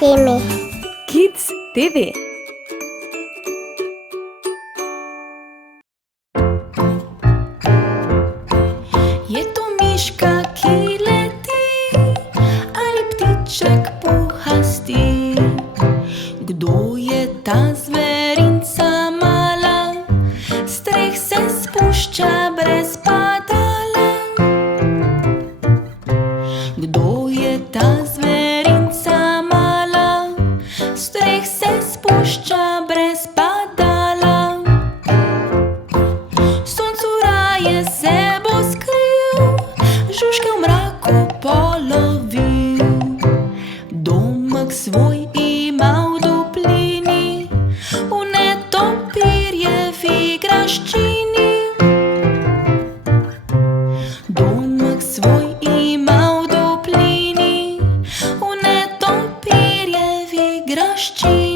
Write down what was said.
teme. Kids TV. Je to miška, ki leti, ali ptiček puhasti? Kdo je ta zverinca mala, streh se spušča brez padala? Kdo je ta zverinca mala, streh se spušča brez padala? Soncu raje se bo skril, žužke v mraku polovil. Domek svoj ima v duplini, v netopirjevi graščini. Domek svoj ima v duplini, v netopirjevi graščini.